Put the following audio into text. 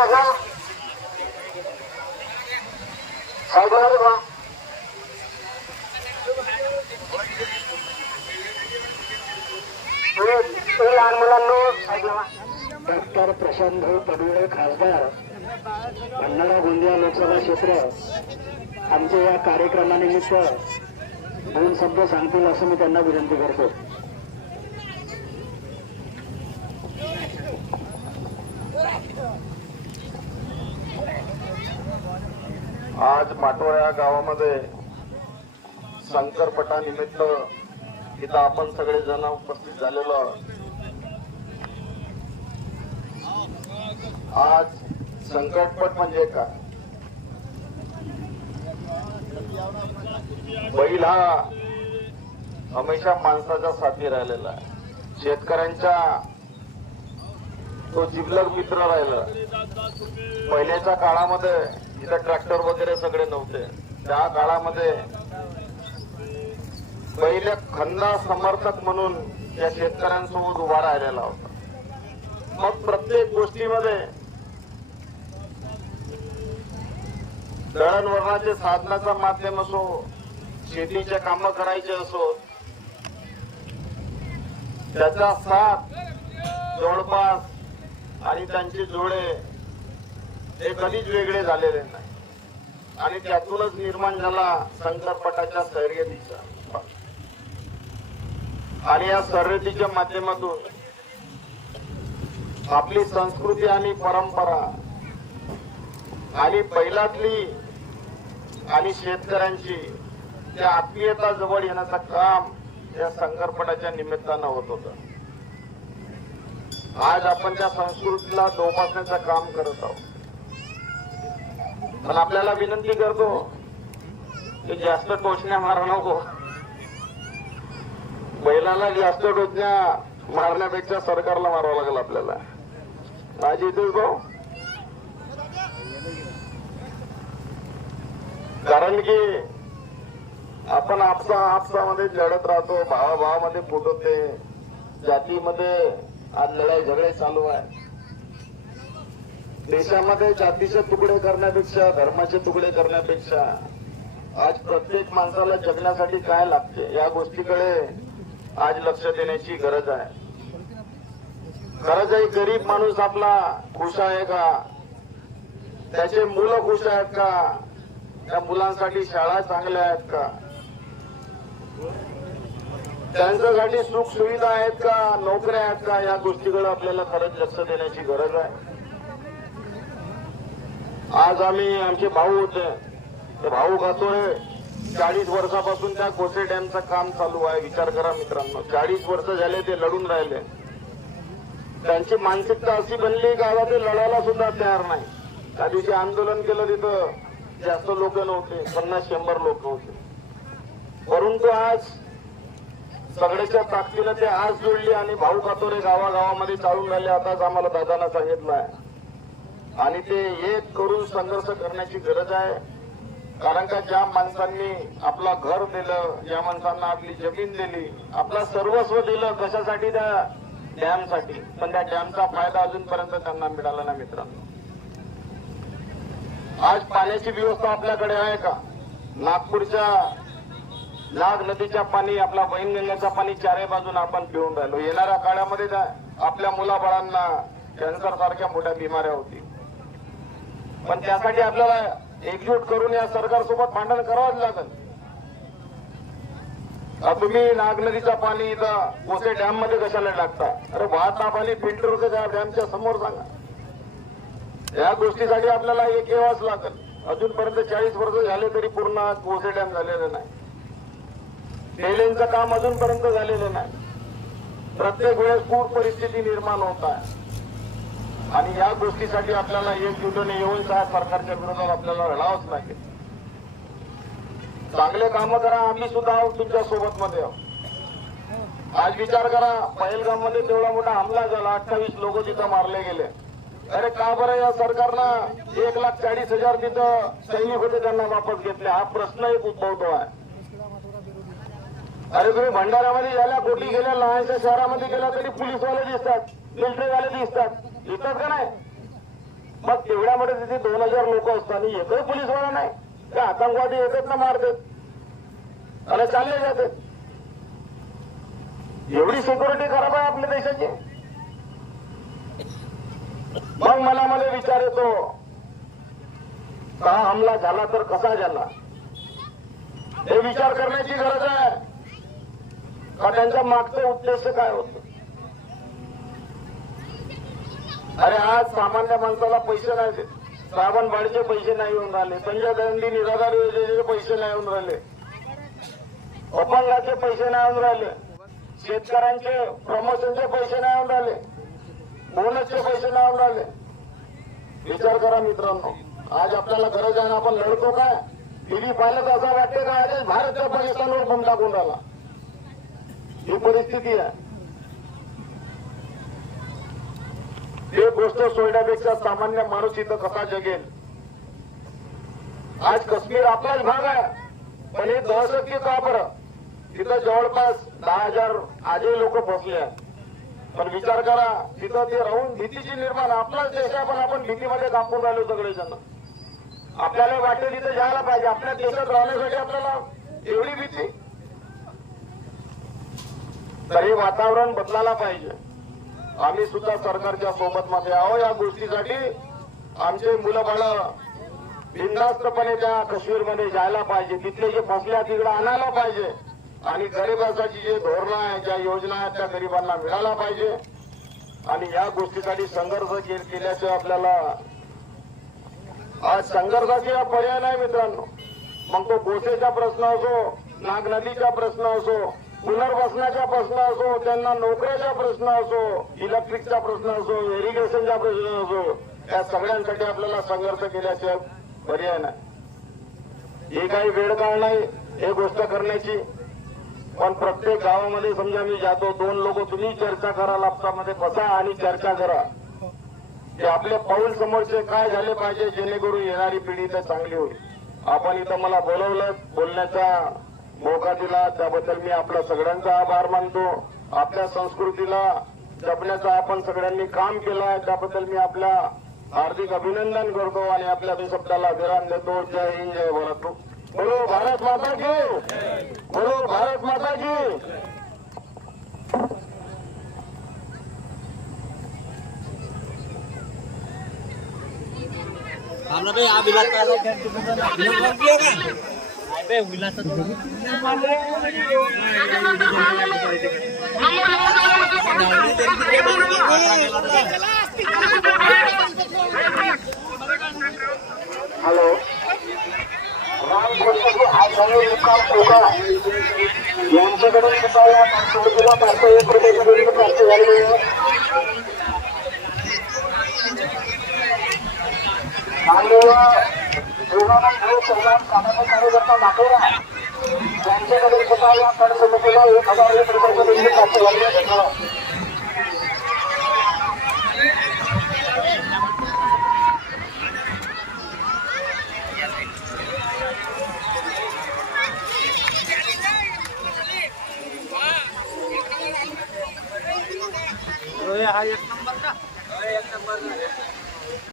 बघा साईडला लहान मुलांना डॉक्टर प्रशांत भाऊ पडवळे खासदार. भंडारा गोंदिया लोकसभा क्षेत्र. आमच्या या कार्यक्रमानिमित्त दोन शब्द सांगतील असं मी त्यांना विनंती करतो. आज माटोळ्या गावामध्ये शंकरपटानिमित्त इथं आपण सगळे जण उपस्थित झालेलो आज संकटपट म्हणजे काय? बैल हा हमेशा माणसाच्या साथी राहिलेला आहे. शेतकऱ्यांच्या तो जिवलग मित्र राहिला. पहिल्याच्या काळामध्ये इथं ट्रॅक्टर वगैरे सगळे नव्हते. त्या काळामध्ये पहिले खंदा समर्थक म्हणून या शेतकऱ्यांसोबत उभा राहिलेला होता. मग प्रत्येक गोष्टीमध्ये दळणवळणाचे साधनाचा माध्यम असो शेतीचे काम करायचे असो त्याचा साथ जवळपास आणि त्यांचे जोडे हे कधीच वेगळे झालेले नाही. आणि त्यातूनच निर्माण झाला शंकरपटाच्या शर्यतीचा आणि या शर्यतीच्या माध्यमातून आपली संस्कृती आणि परंपरा आणि बैलातली आणि शेतकऱ्यांची त्या आत्मीयता जवळ येण्याचं काम या शंकरपटाच्या निमित्तानं होत होतं. आज आपण त्या संस्कृतीला जोपासण्याचं काम करत आहोत. पण आपल्याला विनंती करतो की जास्त टोचण्या मारा नको. बैलाला जास्त टोचण्या मारण्यापेक्षा सरकारला मारावं लागेल आपल्याला. माझी इथेच भाऊ कारण की आपण आपसा आपसामध्ये लढत राहतो भावाभावामध्ये फुटवते जातीमध्ये आज लढाई झगडे चालू आहे. देशामध्ये जातीचे तुकडे करण्यापेक्षा धर्माचे तुकडे करण्यापेक्षा आज प्रत्येक माणसाला जगण्यासाठी काय लागते या गोष्टीकडे आज लक्ष देण्याची गरज आहे. खरंच आहे गरीब माणूस आपला खुश आहे का? त्याचे मुलं खुश आहेत का? त्या मुलांसाठी शाळा चांगल्या आहेत का? त्यांच्यासाठी सुख सुविधा आहेत का? नोकऱ्या आहेत का? या गोष्टीकडे आपल्याला खरंच लक्ष देण्याची गरज आहे. आज आम्ही आमचे भाऊ होते. ते भाऊ खातोय चाळीस वर्षापासून त्या कोसे डॅमचं काम चालू आहे. विचार करा मित्रांनो. चाळीस वर्ष झाले ते लढून राहिले. त्यांची मानसिकता अशी बनली का आता ते लढायला सुद्धा तयार नाही. त्या दिवशी आंदोलन केलं तिथं. जास्त लोक नव्हते. पन्नास शंभर लोक होते. परंतु आज सगळ्याच्या ताकदीनं ते आज जोडली आणि भाऊ कातोरे गावागावामध्ये चालून राहिले. आताच आम्हाला दादांना सांगितलं आहे. आणि ते एक करून संघर्ष करण्याची गरज आहे. कारण का ज्या माणसांनी आपला घर दिलं ज्या माणसांना आपली जमीन दिली आपला सर्वस्व दिलं कशासाठी? त्या डॅमसाठी. पण त्या डॅमचा फायदा अजूनपर्यंत त्यांना मिळाला नाही मित्रांनो. आज पाण्याची व्यवस्था आपल्याकडे आहे का? नागपूरच्या नाग नदीच्या पाणी आपला वैनगंगाचा पाणी चारही बाजून आपण पिऊन राहिलो. येणाऱ्या काळामध्ये त्या आपल्या मुलाबाळांना कॅन्सर सारख्या मोठ्या बिमाऱ्या होती पण त्यासाठी आपल्याला एकजूट करून या सरकारसोबत भांडण करावंच लागेल. तुम्ही नाग नदीचं पाणी इथं कोसे डॅममध्ये कशाला टाकता? अरे वाहता पाणी फिल्टर होते त्या डॅमच्या समोर सांगा. या गोष्टीसाठी आपल्याला एक येवाच लागेल. अजूनपर्यंत चाळीस वर्ष झाले तरी पूर्ण कोसे डॅम झालेलं नाही. रेल्वेचं काम अजूनपर्यंत झालेलं नाही. प्रत्येक वेळेस पूर परिस्थिती निर्माण होत आहे. आणि या गोष्टीसाठी आपल्याला एकजुटीने येऊन त्या सरकारच्या विरोधात आपल्याला लढावंच लागेल. चांगले काम करा आम्ही सुद्धा आहोत तुमच्यासोबत मध्ये आहोत. आज विचार करा पहिलगाममध्ये तेवढा मोठा हमला झाला अठ्ठावीस लोक तिथं मारले गेले. अरे का बरं या सरकारनं एक लाख चाळीस हजार तिथं सैनिक होते त्यांना वापस घेतले? हा प्रश्न एक उद्भवतो आहे. अरे तुम्ही भंडाऱ्यामध्ये गेल्या कोटी गेल्या? लहानशा शहरामध्ये गेला तरी पोलीसवाले दिसतात मिलिटरीवाले दिसतात. येतात का नाही? मग तेवढ्यामध्ये तिथे दोन हजार लोक असताना एकही पोलीसवाला नाही. ते आतंकवादी येतात ना मारतात आणि चालले जातात एवढी सिक्युरिटी खराब आहे आपल्या देशाची. मग मला मला विचार येतो. का हमला झाला तर कसा झाला? हे विचार करण्याची गरज आहे. का त्यांच्या मागचं उद्देश काय होतो? अरे आज सामान्य माणसाला पैसे नाही देत. साबणबाडीचे पैसे नाही येऊन राहिले. संजय गांधी निराधार योजनेचे पैसे नाही येऊन राहिले. अपंगाचे पैसे नाही येऊन राहिले. शेतकऱ्यांचे प्रमोशनचे पैसे नाही येऊन राहिले. बोनसचे पैसे नाही येऊन राहिले. विचार करा मित्रांनो. आज आपल्याला गरज आहे आपण लढतो काय? टीव्ही पाहिलं तर असं वाटतं का आज भारत पाकिस्तानवर बंद टाकून राहिला. ही परिस्थिती आहे. गोष्ट सोडण्यापेक्षा सामान्य माणूस इथं कसा जगेल? आज काश्मीर आपलाच भाग आहे. पण हे दहशत का बरं? तिथं जवळपास दहा हजार आजही लोक बसले आहेत. पण विचार करा तिथं ते राहून भीतीची निर्माण आपलाच देश आहे पण आपण भीतीमध्ये कापून राहिलो सगळेजण आपल्याला वाटेल तिथे जायला पाहिजे. आपल्या देशात राहण्यासाठी आपल्याला एवढी भीती. तर हे वातावरण बदलायला पाहिजे. आम्ही सुद्धा सरकारच्या सोबत मध्ये आहो या गोष्टीसाठी. आमचे मुलं बाळ बिंदास्तपणे त्या काश्मीरमध्ये जायला पाहिजे. तिथले जे फसल्या तिकडे आणायला पाहिजे. आणि गरिबासाठी जे धोरणं आहे ज्या योजना आहेत त्या गरिबांना मिळायला पाहिजे. आणि या गोष्टीसाठी संघर्ष केल्याचं केल्याशिवाय आपल्याला आज संघर्षाशिवाय पर्याय नाही मित्रांनो. मग तो गोसेचा प्रश्न असो नाग नदीचा प्रश्न असो पुनर्वसनाचा प्रश्न असो त्यांना नोकऱ्याचा प्रश्न असो इलेक्ट्रिकचा प्रश्न असो इरिगेशनचा प्रश्न असो या सगळ्यांसाठी आपल्याला संघर्ष केल्याशिवाय पर्याय नाही. ही काही वेळ काळ नाही हे गोष्ट करण्याची. पण प्रत्येक गावामध्ये समजा मी जातो दोन लोक तुम्ही चर्चा करा लापसामध्ये बसा आणि चर्चा करा. की आपले पाऊल समोरचे काय झाले पाहिजे जेणेकरून येणारी पिढी तर चांगली होईल. आपण इथं मला बोलवलं बोलण्याचा मोका दिला त्याबद्दल मी आपल्या सगळ्यांचा आभार मानतो आपल्या संस्कृतीला जपण्याचं आपण सगळ्यांनी काम केलं आहे त्याबद्दल मी आपल्या हार्दिक अभिनंदन करतो आणि आपल्या शब्दाला विराम देतो जय हिंद जय भारत बोलो भारत माता की बोलो भारत माता की আমরা ভাই আবিলাস हॅलो. यांच्याकडून सुद्धा या पाचशे एक रुपयाची प्राप्त आहे माननीय जीवनानंद भाऊ चव्हाण सामान्य कार्यकर्ता नागोरा यांच्याकडून सुद्धा या सण समितीला एक हजार एक रुपयाची देणगी प्राप्त झाली